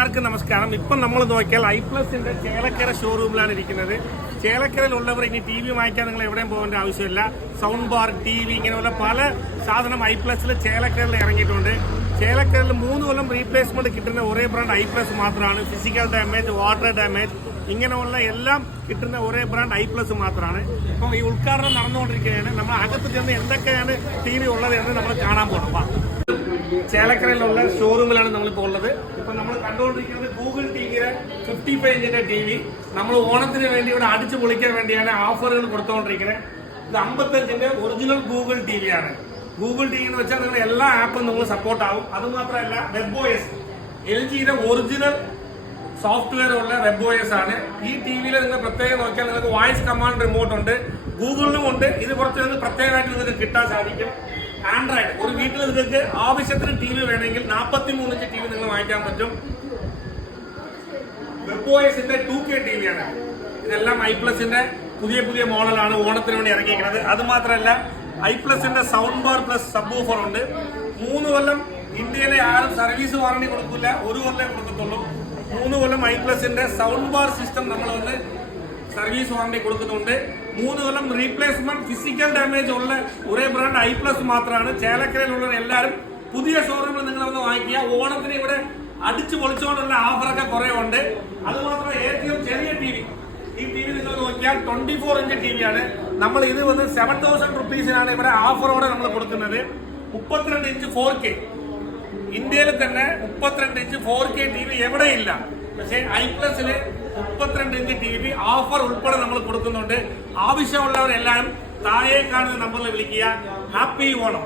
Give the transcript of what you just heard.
എല്ലാവർക്കും നമസ്കാരം. ഇപ്പം നമ്മൾ നോക്കിയാൽ ഐപ്ലസിന്റെ ചേലക്കര ഷോറൂമിലാണ് ഇരിക്കുന്നത്. ചേലക്കരയിലുള്ളവർ ഇനി ടി വി വാങ്ങിക്കാൻ നിങ്ങൾ എവിടെയും പോകേണ്ട ആവശ്യമില്ല. സൗണ്ട് ബാർ, ടി വി ഇങ്ങനെയുള്ള പല സാധനം ഐപ്ലസിൽ ചേലക്കരയിൽ ഇറങ്ങിയിട്ടുണ്ട്. ചേലക്കരയിൽ 3 കൊല്ലം റീപ്ലേസ്മെന്റ് കിട്ടുന്ന ഒരേ ബ്രാൻഡ് ഐപ്ലസ് മാത്രമാണ്. ഫിസിക്കൽ ഡാമേജ്, വാട്ടർ ഡാമേജ് ഇങ്ങനെയുള്ള എല്ലാം കിട്ടുന്ന ഒരേ ബ്രാൻഡ് ഐപ്ലസ് മാത്രമാണ്. ഇപ്പം ഈ ഉദ്ഘാടനം നടന്നുകൊണ്ടിരിക്കുകയാണ്. നമ്മൾ അകത്ത് ചെന്ന് എന്തൊക്കെയാണ് ടി വി ഉള്ളത് എന്ന് നമ്മൾ കാണാൻ പോകണം. ചേലക്കരയിലുള്ള ഷോറൂമിലാണ് നമ്മളിപ്പോൾ ഉള്ളത്. ഇപ്പൊ നമ്മൾ കണ്ടുകൊണ്ടിരിക്കുന്നത് ഗൂഗിൾ ടിവിയുടെ 55 ഇഞ്ചിന്റെ ടി വി. നമ്മൾ ഓണത്തിന് വേണ്ടി ഇവിടെ അടിച്ചു പൊളിക്കാൻ വേണ്ടിയാണ് ഓഫറുകൾ കൊടുത്തുകൊണ്ടിരിക്കുന്നത്. ഇത് 55 ഒറിജിനൽ ഗൂഗിൾ ടി വി ആണ്. ഗൂഗിൾ ടി വി എന്ന് വെച്ചാൽ നിങ്ങൾ എല്ലാ ആപ്പും നിങ്ങൾ സപ്പോർട്ട് ആവും. അതുമാത്രമല്ല WebOS, LGയുടെ ഒറിജിനൽ സോഫ്റ്റ്വെയർ ഉള്ള WebOS ആണ്. ഈ ടി വിയിൽ നിങ്ങൾ പ്രത്യേകം നോക്കിയാൽ നിങ്ങൾക്ക് വോയിസ് കമാൻഡ് റിമോട്ട് ഉണ്ട്, ഗൂഗിളിലും ഉണ്ട്. ഇത് കുറച്ച് നിങ്ങൾക്ക് പ്രത്യേകമായിട്ട് നിങ്ങൾക്ക് കിട്ടാൻ സാധിക്കും. ആൻഡ്രോയിഡ് ഒരു വീട്ടിൽ നിങ്ങൾക്ക് ആവശ്യത്തിന് ടി വി വേണമെങ്കിൽ 43 ഇഞ്ച് ടി വി നിങ്ങൾ വാങ്ങിക്കാൻ പറ്റും. WebOSന്റെ 2K ടി വി ആണ്. ഇതെല്ലാം ഐപ്ലസിന്റെ പുതിയ മോഡലാണ് ഓണത്തിന് വേണ്ടി ഇറങ്ങിയിരിക്കുന്നത്. അത് മാത്രമല്ല ഐപ്ലസിന്റെ sound bar plus subwoofer ഉണ്ട്. 3 കൊല്ലം ഇന്ത്യയിലെ ആരും സർവീസ് വാറണ്ടി കൊടുക്കില്ല, 1 കൊല്ലം കൊടുക്കത്തുള്ളൂ. 3 കൊല്ലം ഐപ്ലസിന്റെ സൗണ്ട് ബാർ സിസ്റ്റം നമ്മൾ വന്ന് സർവീസ് വാറണ്ടി കൊടുക്കുന്നുണ്ട്. 3 കൊല്ലം റീപ്ലേസ്മെന്റ് ഫിസിക്കൽ ഡാമേജ് ഉള്ള ഒരേ ബ്രാൻഡ് ഐപ്ലസ് മാത്രമാണ്. ചേലക്കരയിലുള്ള എല്ലാവരും പുതിയ ഷോറൂമിൽ നിങ്ങൾ വന്ന് വാങ്ങിക്കുക. ഓണത്തിന് ഇവിടെ അടിച്ചു പൊളിച്ചുകൊണ്ടുള്ള ഓഫറൊക്കെ കുറെ ഉണ്ട്. അതുമാത്രം ഏറ്റവും ചെറിയ ടി വി, ഈ ടി വി നിങ്ങൾ നോക്കിയാൽ 24 ഇഞ്ച് ടി വി ആണ്. നമ്മൾ ഇത് വന്ന് 7000 റുപ്പീസിനാണ് ഇവിടെ ഓഫറോടെ നമ്മൾ കൊടുക്കുന്നത്. 32 ഇഞ്ച് 4K, ഇന്ത്യയിൽ തന്നെ 32 ഇഞ്ച് 4K ടി വി എവിടെയില്ല. പക്ഷേ ഐപ്ലസില് 32 ഇഞ്ച് ടി വി ഓഫർ ഉൾപ്പെടെ നമ്മൾ കൊടുക്കുന്നുണ്ട്. ആവശ്യമുള്ളവരെല്ലാവരും താഴെ കാണുന്ന നമ്പറിൽ വിളിക്കുക. ഹാപ്പി ഓണം.